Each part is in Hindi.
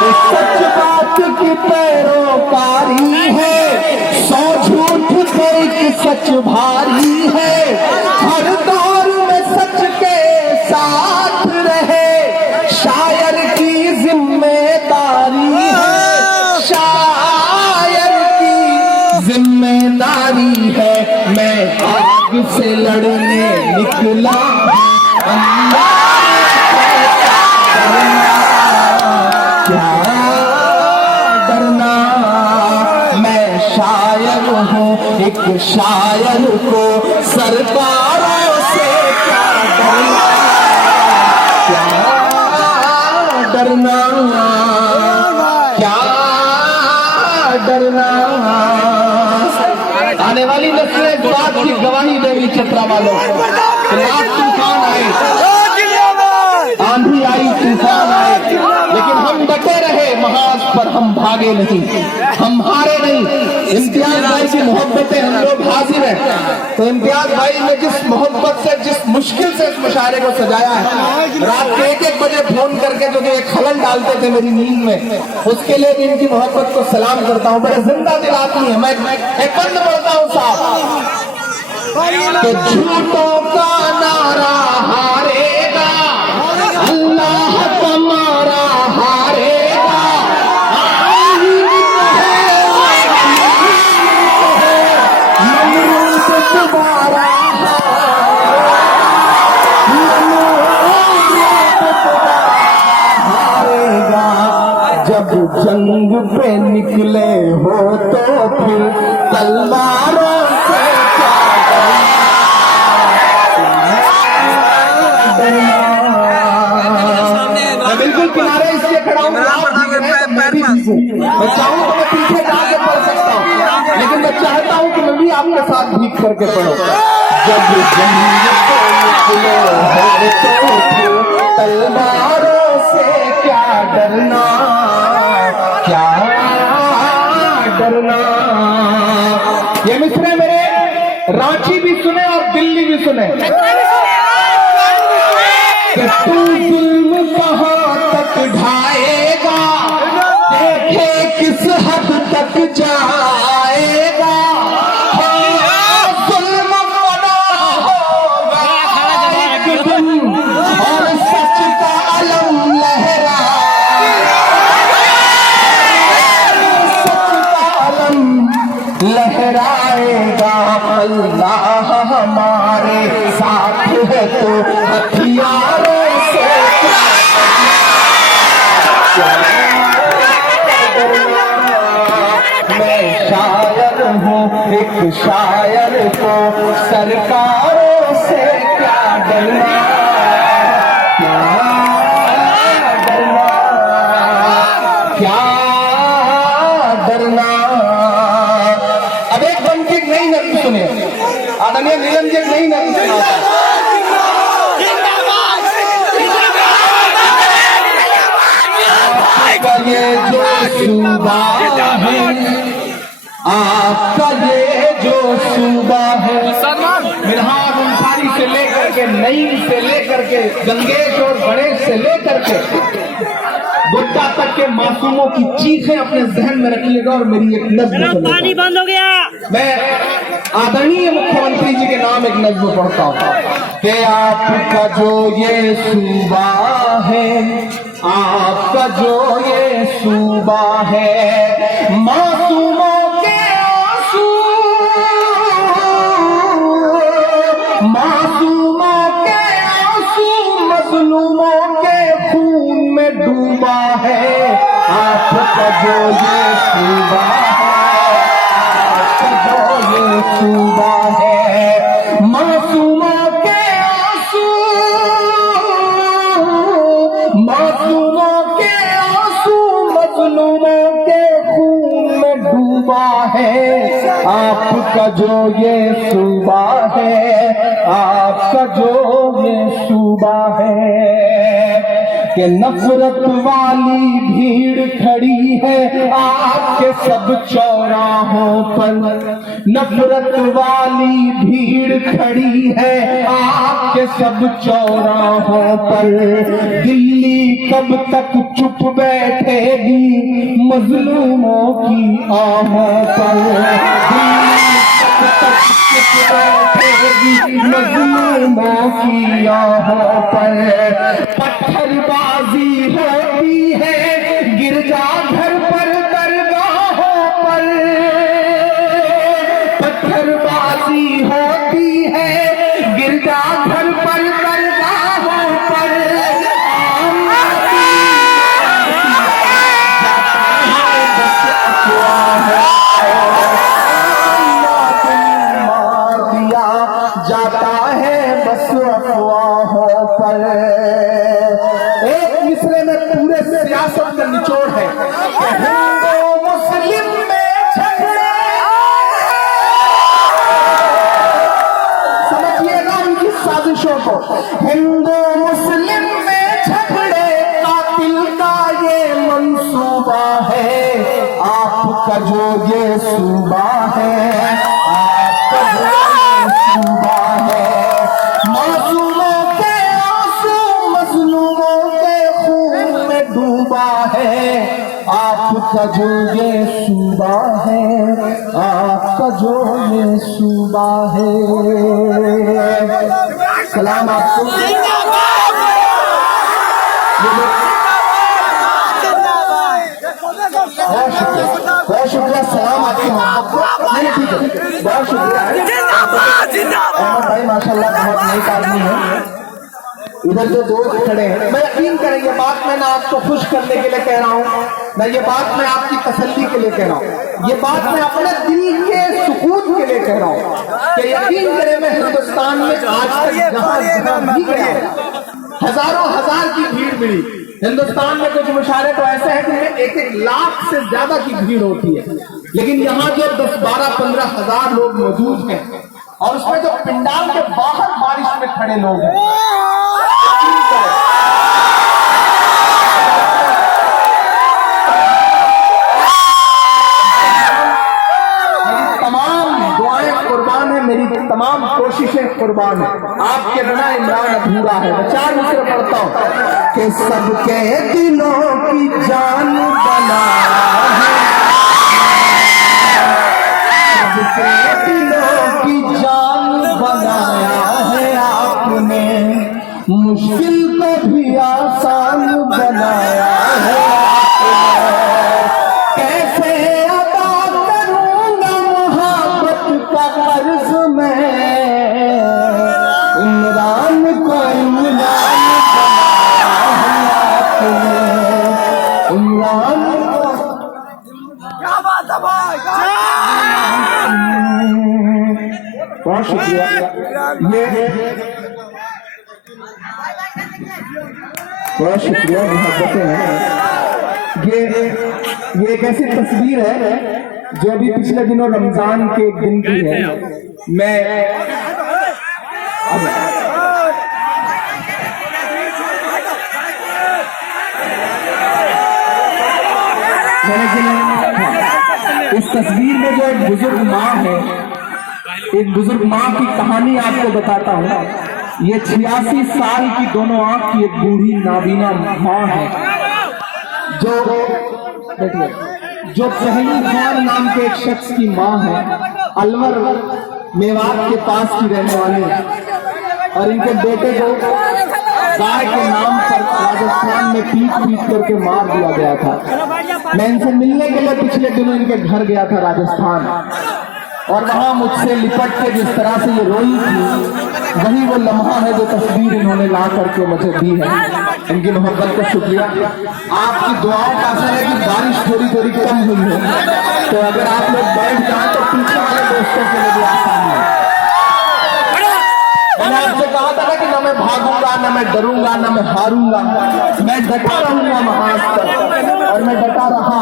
सच बात की पैरोकारी है, सौ झूठ पे एक सच भारी है, हर दौर में सच के साथ रहे, शायर की जिम्मेदारी है, शायर की जिम्मेदारी है। मैं आग से लड़ने निकला, क्या डरना, मैं शायर हूँ, एक शायर को सरकारों से क्या डरना, क्या डरना, क्या डरना। आने वाली नस्लें इस बात की गवाही देगी चतरा वालों, तूफान आए, आंधी आई, तूफान आए, लेकिन हम डटे रहे, महाज पर हम भागे नहीं, हम हारे नहीं। इम्तियाज भाई की मोहब्बतें हम लोग हाजिर हैं, तो इम्तियाज भाई ने जिस मोहब्बत से, जिस मुश्किल से इस मुशायरे को सजाया है, रात के 1-1 बजे फोन करके जो एक खलन डालते थे मेरी नींद में, उसके लिए भी इनकी मोहब्बत को सलाम करता हूँ। बड़े जिंदा दिल आदमी है। मैं एक बंद बोलता हूँ साहब, तो झूठों का नारा हारेगा, अल्लाह तुम्हारा हारेगा, नमरूद तुम्हारा हारेगा। जब जंग पे निकले हो तो फिर तलवारों से बिल्कुल किनारे इसलिए खड़ा हूँ, मैं भी मैं चाहूँ तो मैं पीछे जाके पढ़ सकता हूँ, लेकिन मैं चाहता हूँ कि मैं भी आपके साथ भीग करके पढ़ूं। जब तलवारों से क्या डरना, क्या डरना। ये मिसरे मेरे रांची भी सुने और दिल्ली भी सुने, तू जुल्म कहाँ तक ढाएगा, देखे किस हद तक जाएगा, जुल्म बना होगा एक दिन और सच का अलम लहराएगा, सच का अलम लहराएगा। अल्लाह हमारे साथ है तो हथियारों से मैं शायर हूँ, एक शायर को सरकारों से क्या डरना, क्या डरना, क्या डरना। अब एक बन के नई नदी सुने, आदरणीय नीलम जी एक नई नदी सुनाता, ये जो सूबा है, आपका ये जो सूबा है, मिनहाज अंसारी से लेकर के, नईम से लेकर के, गंगेश और गणेश से लेकर के बुद्धा तक के मासूमों की चीखें अपने जहन में रखिएगा। और मेरी एक नज़्म, पानी बंद हो गया, मैं आदरणीय मुख्यमंत्री जी के नाम एक नज़्म पढ़ता हूँ कि आपका जो ये सूबा है, आपका जो ये सूबा है, मासूमों के आंसू, मासूमों के आंसू, मजलूमों के खून में डूबा है। आपका जो ये सूबा है, आपका जो ये सूबा है, मासूमों के आंसू, मासूमों के आंसू, मजलूमों के खून में डूबा है। आपका जो ये सूबा है, आपका जो ये सूबा है, कि नफरत वाली भीड़ खड़ी है आपके सब चौराहों पर, नफरत वाली भीड़ खड़ी है आपके सब चौराहों पर। दिल्ली कब तक चुप बैठेगी मजलूमों की आहों पर, दिल्ली कब तक चुप बैठेगी मजलूमों की आहों पर। पत्थरबाजी होती है गिरजाघर पर दरगाहों पर, पत्थरबाजी होती है गिरजाघर पर दरगाहों पर। जाता है बस अफवाहों पर। एक मिसरे में पूरे सियासत का निचोड़ है। हिंदू मुस्लिम में झगड़े, समझिएगा उनकी साजिशों को। हिंदू मुस्लिम में झगड़े कातिल का ये मंसूबा है, आपका जो ये सूबा है, आपका जो सूबा है। मासूमों के आंसू मजलूमों के खून में डूबा है, आपका जो ये सूबा है, आपका जो ये सूबा है। सलाम आपको। बहुत शुक्रिया, सलाम आपकी मोहब्बत को। नहीं ठीक है, बहुत शुक्रिया भाई, माशाल्लाह बहुत नेक आदमी है। इधर जो दोस्त खड़े हैं, मैं यकीन करें ये बात मैं ना आपको खुश करने के लिए कह रहा हूँ, मैं ये बात मैं आपकी तसल्ली के लिए कह रहा हूँ, ये बात मैं अपने दिल के सुकून के लिए कह रहा हूँ कि यकीन करें मैं हिंदुस्तान में आज तक जहाँ भी गया हजारों हजार की भीड़ मिली। हिंदुस्तान में कुछ मुशारे तो ऐसे हैं कि 1-1 लाख से ज्यादा की भीड़ होती है, लेकिन यहाँ जो 10-12-15 हजार लोग मौजूद हैं और उसमें जो पिंडाल के बाहर बारिश में खड़े लोग हैं, मेरी तमाम दुआएं कुर्बान है, मेरी तमाम कोशिशें कुर्बान है। आपके बिना इमरान अधूरा है। मैं 4 मिसरे पढ़ता हूँ कि सबके दिलों की जान बनाया है, सबके दिलों की जान बनाया है आपने, मुश्किल को भी आसान बनाया है आपने। कैसे अदा करूंगा मोहब्बत का कर्ज मैं, इमरान को इमरान बनाया है आपने, इमरान को। क्या बात है भाई, बहुत शुक्रिया। बहुत शुक्रिया, मोहब्बतें हैं। ये एक ऐसी तस्वीर है जो अभी पिछले दिनों रमजान के दिन की है। इस तस्वीर में जो एक बुजुर्ग माँ है, एक बुजुर्ग माँ की कहानी आपको बताता हूँ। ये 86 साल की दोनों आंख की एक बूढ़ी नाबीना माँ है, जो पहली खान नाम के एक शख्स की माँ है, अलवर मेवात के पास की रहने वाली है। और इनके बेटे को गाय के नाम पर राजस्थान में पीट करके मार दिया गया था। मैं इनसे मिलने के लिए पिछले दिनों इनके घर गया था राजस्थान, और वहां मुझसे लिपट के जिस तरह से ये रोई थी, वही वो लम्हा है जो तस्वीर इन्होंने ला करके मुझे दी है। इनकी मोहब्बत का शुक्रिया। आपकी दुआओं का असर है कि बारिश थोड़ी थोड़ी कम हुई है, तो अगर आप लोग बैठ जाए तो पीछे वाले दोस्तों के लिए भी आसान है। मैंने आपसे कहा था ना कि न मैं भागूंगा, न मैं डरूंगा, न मैं हारूंगा, मैं डटा रहूंगा महाज पर, और मैं डटा रहा।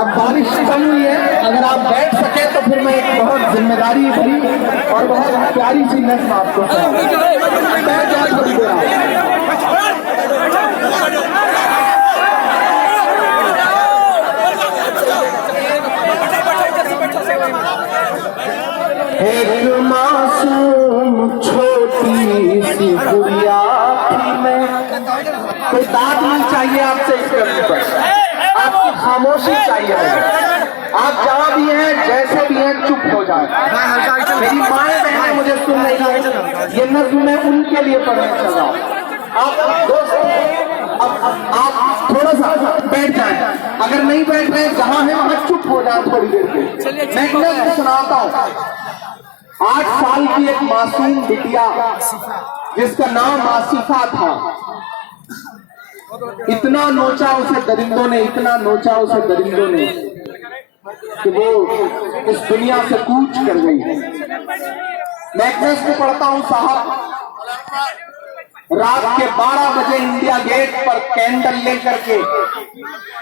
अब बारिश कम हुई है, अगर आप बैठ सके तो फिर मैं एक बहुत जिम्मेदारी भरी और बहुत प्यारी सी नस्ल आपको खामोशी चाहिए होगी। आप जहां भी हैं, जैसे भी हैं, चुप हो जाए। मेरी माएँ बहनें मुझे सुन रही है, ये नज्म मैं उनके लिए पढ़ने चल रहा हूँ। आप दोस्त आप थोड़ा सा बैठ जाएं, अगर नहीं बैठ रहे जहां है वहां चुप हो जाए थोड़ी देर के। मैं एक नज्म सुनाता हूँ। 8 साल की एक मासूम बिटिया जिसका नाम आसिफा था, इतना नोचा उसे दरिंदों ने, इतना नोचा उसे दरिंदों ने कि वो इस दुनिया से कूच कर गई। मैं एक नज्म पढ़ता हूँ साहब। रात के 12 बजे इंडिया गेट पर कैंडल लेकर के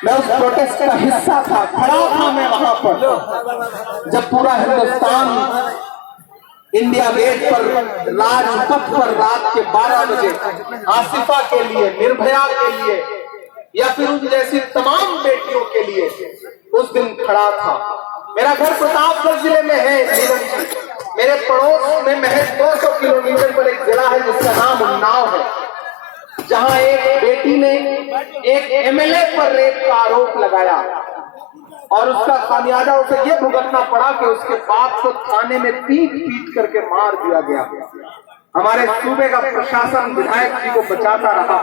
मैं उस प्रोटेस्ट का हिस्सा था, खड़ा था मैं वहां पर, जब पूरा हिंदुस्तान इंडिया गेट पर राजपथ पर रात के 12 बजे आसिफा के लिए, निर्भया के लिए, या फिर उन जैसी तमाम बेटियों के लिए उस दिन खड़ा था। मेरा घर प्रतापगढ़ जिले में है। मेरे पड़ोस में महज 200 किलोमीटर पर एक जिला है जिसका नाम उन्नाव है, जहां एक बेटी ने एक एमएलए पर रेप का आरोप लगाया और उसका खामियाजा उसे यह भुगतना पड़ा कि उसके बाप को थाने में पीट पीट करके मार दिया गया। हमारे सूबे का प्रशासन विधायक जी को बचाता रहा,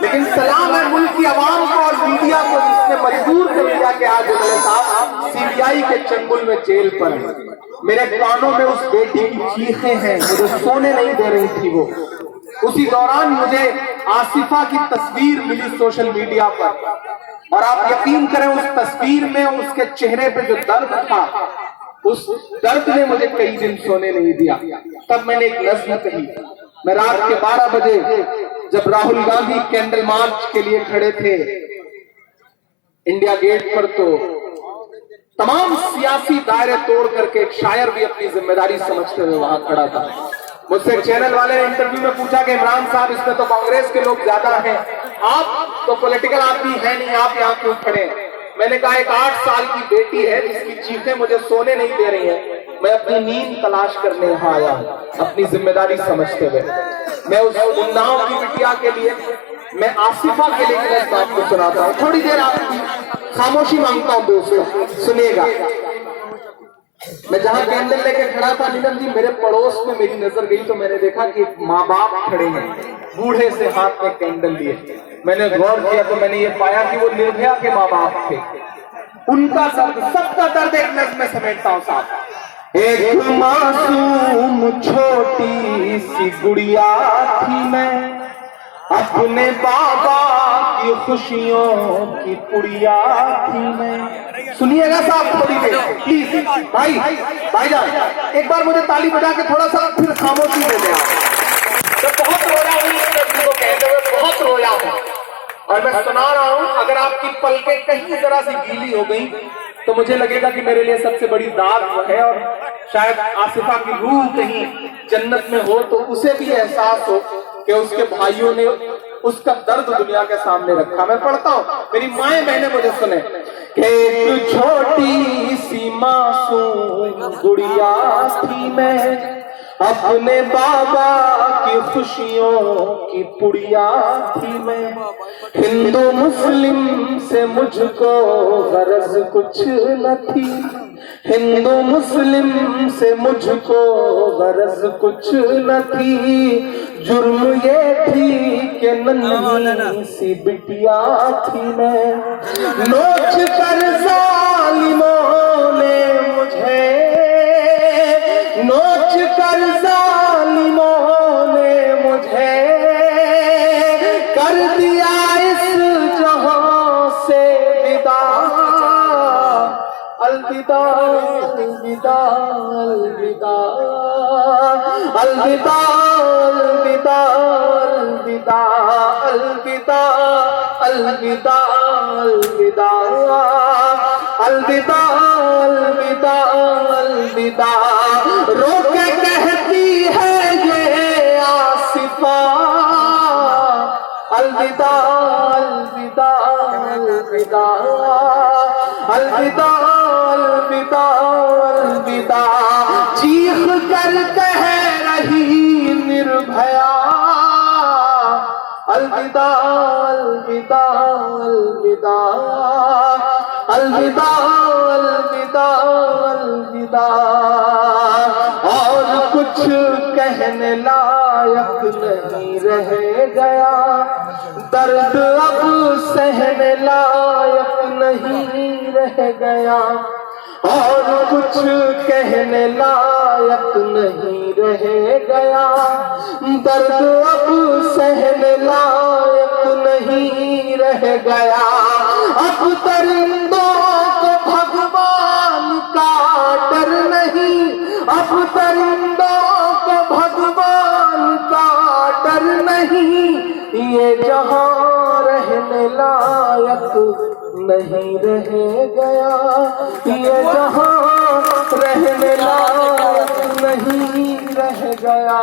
लेकिन सलाम है मुल्क की आवाम को और मीडिया को जिसने मजबूर कर दिया कि आज एमएलए साहब सीबीआई के चंगुल में जेल पर है। मेरे कानों में उस बेटी की चीखें हैं, मुझे सोने नहीं दे रही थी वो। उसी दौरान मुझे आसिफा की तस्वीर मिली सोशल मीडिया पर, और आप यकीन करें उस तस्वीर में उसके चेहरे पे जो दर्द था, उस दर्द ने मुझे कई दिन सोने नहीं दिया। तब मैंने एक नज्म कही। मैं रात के 12 बजे जब राहुल गांधी कैंडल मार्च के लिए खड़े थे इंडिया गेट पर, तो तमाम सियासी दायरे तोड़ करके एक शायर भी अपनी जिम्मेदारी समझते हुए वहां खड़ा था। मुझसे चैनल वाले ने इंटरव्यू में पूछा कि इमरान साहब, इसमें तो कांग्रेस के लोग ज्यादा हैं, आप तो पॉलिटिकल आदमी है नहीं, आप यहाँ क्यों खड़े हैं? मैंने कहा एक 8 साल की बेटी है जिसकी चीखें मुझे सोने नहीं दे रही हैं, मैं अपनी नींद तलाश करने यहाँ आया हूँ, अपनी जिम्मेदारी समझते हुए। मैं उस उन्नाव की बिटिया के लिए, मैं आसिफा के लिए इस बात को सुनाता हूँ। थोड़ी देर आपकी खामोशी मांगता हूँ दोस्तों, सुनिएगा। मैं जहां कैंडल लेके खड़ा था नीलम जी, मेरे पड़ोस में मेरी नजर गई तो मैंने देखा कि माँ बाप खड़े हैं, बूढ़े से हाथ में कैंडल लिए। मैंने गौर किया तो मैंने ये पाया कि वो निर्भया के माँ बाप थे। उनका दर्द, सबका दर्द एक नज़्म में समेटता हूँ साहब। एक मासूम छोटी सी गुड़िया थी मैं, अपने बाबा की खुशियों की पुड़िया थी मैं। सुनिएगा साहब थोड़ी देर प्लीज। भाईजान एक बार मुझे ताली बजा के थोड़ा सा फिर खामोशी दे दे। तो बहुत रोया हूँ इस लड़की को कहते हुए, बहुत रोया हूँ, और मैं सुना रहा हूँ। अगर आपकी पलकें कहीं जरा सी गीली हो गई तो मुझे लगेगा कि मेरे लिए सबसे बड़ी दाद वो है, और शायद आसिफा की रूह कहीं जन्नत में हो तो उसे भी एहसास हो कि उसके भाइयों ने उसका दर्द दुनिया के सामने रखा। मैं पढ़ता हूँ, मेरी माएँ बहने मुझे सुने। एक छोटी सी मासूम गुड़िया थी मैं, अपने बाबा की खुशियों की पुड़िया थी मैं। हिंदू मुस्लिम से मुझको गरज कुछ न थी, हिंदू मुस्लिम से मुझको गरज कुछ न थी। जुर्म ये थी कि नन्ही सी बिटिया थी मैं। नोच कर जालिमों ने मुझे, नोच कर जालिमों ने मुझे कर दिया इस जहां से विदा। अलविदा अलविदा अलविदा अलविदा अलविदा अलविदा अलविदा अलविदा अलविदा अलविदा अलविदा। रोके कहती है ये आसिफा, अलविदा अलविदा अलविदा अलविदा अलविदा अलविदा। चीख कर कह रही निर्भया, अलविदा अलविदा अलविदा अलविदा अलविदा अलविदा। और कुछ कहने लायक नहीं रह गया, दर्द अब सहने लायक नहीं रह गया। और कुछ कहने लायक नहीं रह गया, दर्द अब सहने लायक नहीं रह गया। अब परिंदों को भगवान का डर नहीं, अब परिंदों को भगवान का डर नहीं। ये जहां रहने लायक नहीं रह गया, ये जहां रहने लायक नहीं रह गया।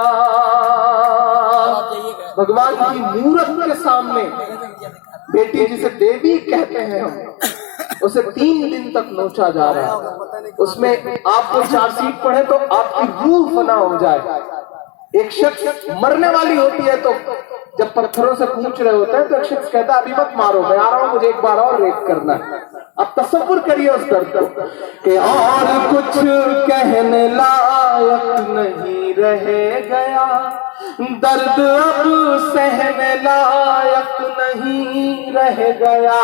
भगवान की मूरत के सामने बेटी जिसे देवी कहते हैं हम, उसे 3 दिन तक नोचा जा रहा है। उसमें आपको चार्जशीट पढ़े तो आपकी रूह फना हो जाए। एक शख्स मरने वाली होती है तो जब पत्थरों से पूछ रहे होते हैं तो एक शख्स कहता है अभी मत मारो, मैं आ रहा हूं, मुझे एक बार और रेप करना है। अब तसव्वुर करिए उस दर्द को कि और कुछ कहने लायक नहीं रह गया, दर्द अब सहने लायक नहीं रह गया।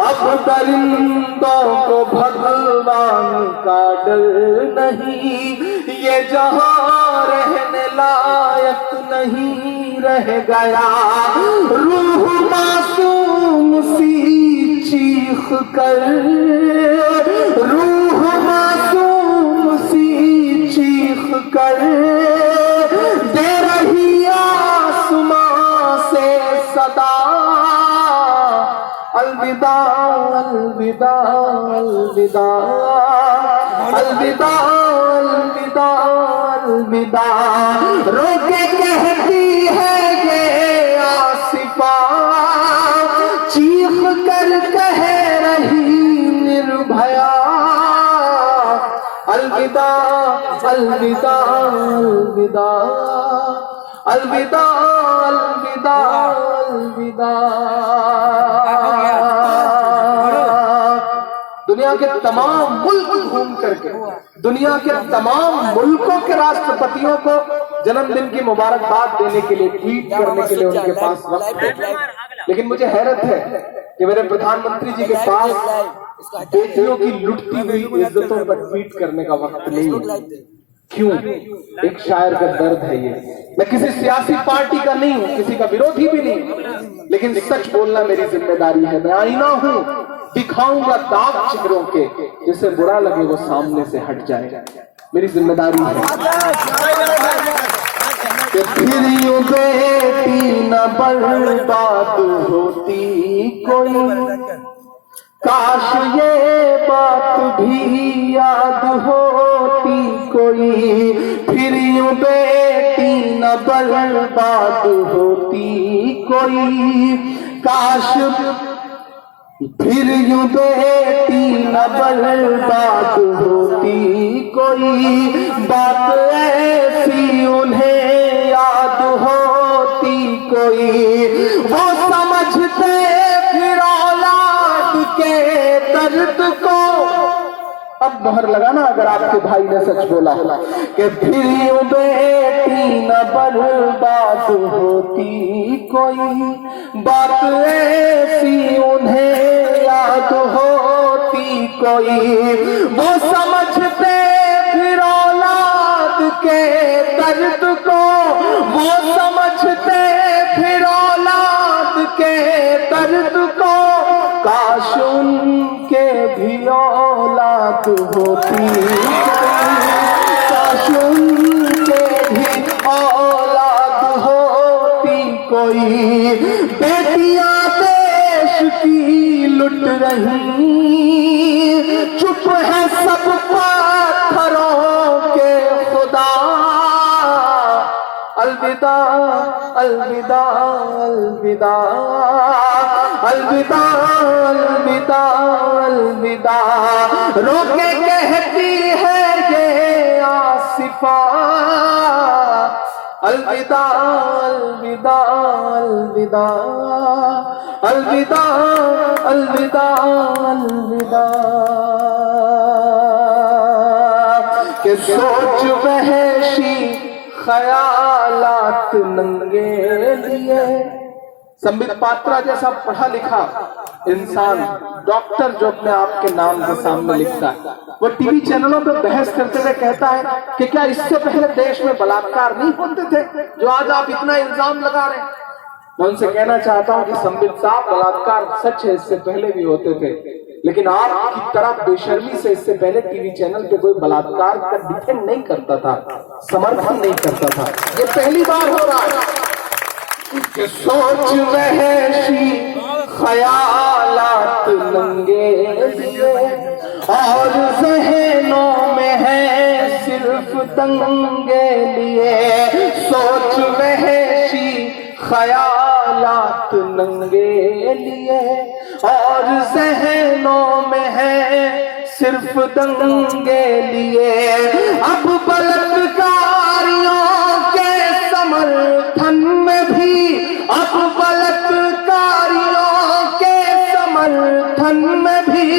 अब परिंदों को भगवान का डर नहीं, ये जहां रहने लायक नहीं रह गया। रूह मासूम सी चीख कर, रूह मासूम सी चीख कर दे रही आसमां से सदा। अलविदा अलविदा अलविदा अलविदा अलविदा अलविदा। रोके कहती है ये आसिफा, चीख कर कह रही निर्भया। अलविदा अलविदा अलविदा अलविदा अलविदा अलविदा। दुनिया के तमाम मुल्क घूम करके, दुनिया के तमाम मुल्कों के राष्ट्रपतियों को जन्मदिन की मुबारकबाद देने के लिए, ट्वीट करने के लिए उनके पास वक्त है। लेकिन मुझे हैरत है कि मेरे प्रधानमंत्री जी के पास बेटियों की लुटती हुई इज्जतों पर ट्वीट करने का वक्त नहीं है। क्यों? एक शायर का दर्द है ये। मैं किसी सियासी पार्टी का नहीं हूं, किसी का विरोधी भी नहीं, लेकिन सच बोलना मेरी जिम्मेदारी है। मैं आईना हूं, दिखाऊंगा दाग चेहरों के, जिसे बुरा लगे वो सामने से हट जाए। मेरी जिम्मेदारी है कि फिर यूं बेटी न बर्बाद होती कोई, काश ये बात भी याद होती कोई। फिर यूं बेटी न बर्बाद होती कोई, काश फिर यूं बेटी न बर्बाद होती कोई। बात ऐसी उन्हें याद होती कोई, वो समझते फिर औलाद के दर्द को। अब मोहर लगाना अगर आपके भाई ने सच बोला कि फिर यूं बेटी न बर्बाद होती कोई। बात ऐसी उन्हें याद होती कोई, वो समझते फिर औलाद के दर्द को। वो समझते फिर औलाद के दर्द को। काश उनके भी औलाद होती, काश उनके भी औलाद होती कोई। बेटियां देश की लुट रही, चुप है सब पत्थरों के खुदा। अलविदा अलविदा अलविदा अलविदा अलविदा अलविदा। रोके कहती है ये आसिफा, अलविदा अलविदा अलविदा अलविदा अलविदा अलविदा के सोच वहशी ख्यालात नंगे लिए। संबित पात्रा जैसा पढ़ा लिखा इंसान, डॉक्टर जो अपने आप के नाम के सामने लिखता है, वो टीवी चैनलों पर बहस करते हुए कहता है कि क्या इससे पहले देश में बलात्कार नहीं होते थे जो आज आप इतना इल्जाम लगा रहे हैं। मैं उनसे कहना चाहता हूं कि संबित साहब, बलात्कार सच है, इससे पहले भी होते थे, लेकिन आपकी तरफ बेशर्मी से इससे पहले टीवी चैनल पे कोई बलात्कार का डिफेंड नहीं करता था, समर्थन नहीं करता था। ये पहली बार हो रहा है कि सोच वहशी ख्यालात नंगे लिए और ज़हनों में है सिर्फ दंगे लिए। सोच वहशी ख्यालात नंगे लिए और ज़हनों में है सिर्फ दंगे लिए। अब बलात्कारियों के समर्थन में भी, अब बलात्कारियों के समर्थन में भी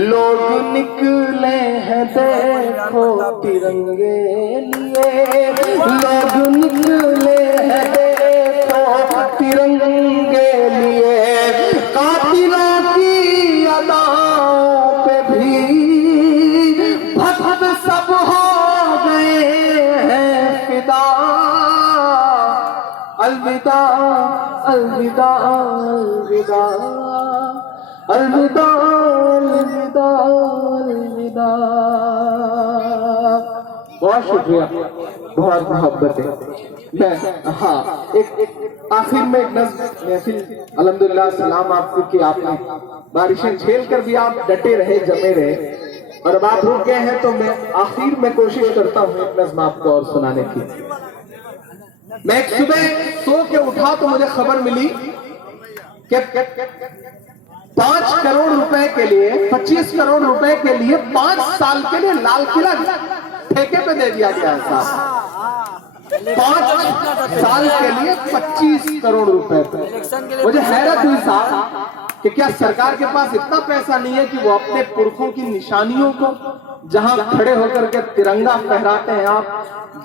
लोग निकले हैं देखो तिरंगे लिए। लोग निकले हैं देखो तिरंगे लिए। कातिलों की अदाओं पे भी भक्त सब हो गए हैं फिदा। अलविदा अलविदा अलविदा अलविदा अलविदा अलविदा। बहुत शुक्रिया, बहुत मोहब्बतें। मैं एक आखिर में एक नज़्म महफिल अल्हम्दुलिल्लाह सलाम आपको कि आपने बारिशें झेल कर भी आप डटे रहे, जमे रहे, और अब आप रुक गए हैं, तो मैं आखिर में कोशिश करता हूँ एक नज़्म आपको और सुनाने की। मैं एक सुबह सो के उठा तो मुझे खबर मिली कि 5 करोड़ रुपए के लिए, 25 करोड़ रुपए के लिए 5 साल के लिए लाल किला ठेके पे दे दिया गया था। 5 साल के लिए 25 करोड़ रुपए पे। मुझे हैरत हुई साहब कि क्या सरकार के पास इतना पैसा नहीं है कि वो अपने पुरखों की निशानियों को, जहां खड़े होकर के तिरंगा फहराते हैं आप,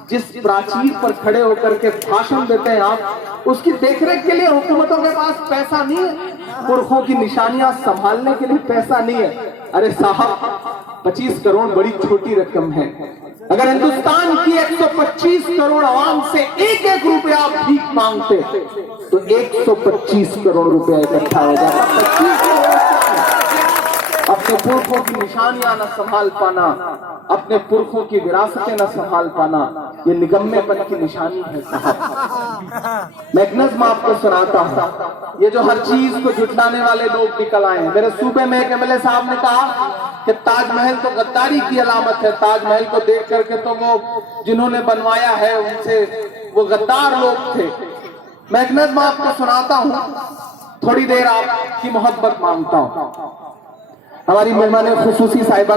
जिस प्राचीर पर खड़े होकर के भाषण देते हैं आप, उसकी देखरेख के लिए हुकूमतों के पास पैसा नहीं है, पुरखों की निशानियां संभालने के लिए पैसा नहीं है। अरे साहब, 25 करोड़ बड़ी छोटी रकम है। अगर हिंदुस्तान की 125 करोड़ आवाम से एक एक रुपया आप भीख मांगते तो 125 करोड़ रुपया इकट्ठा हो जाता। अपने पुरखों की निशानियां न संभाल पाना, अपने पुरखों की विरासतें न संभाल पाना, ये निगम्मेपन की निशानी है साहब। मैं एक नज़्म आपको सुनाता हूँ। ये जो हर चीज को जुटलाने वाले लोग निकल आए हैं। मेरे सूबे में एक एमएलए साहब ने कहा कि ताजमहल तो गद्दारी की अलामत है, ताजमहल को देख करके तो वो जिन्होंने बनवाया है उनसे वो गद्दार लोग थे। मैं एक नज़्म आपको सुनाता हूँ, थोड़ी देर आपकी मोहब्बत मांगता हूँ। हमारी मेहमान खुसूसी साहिबा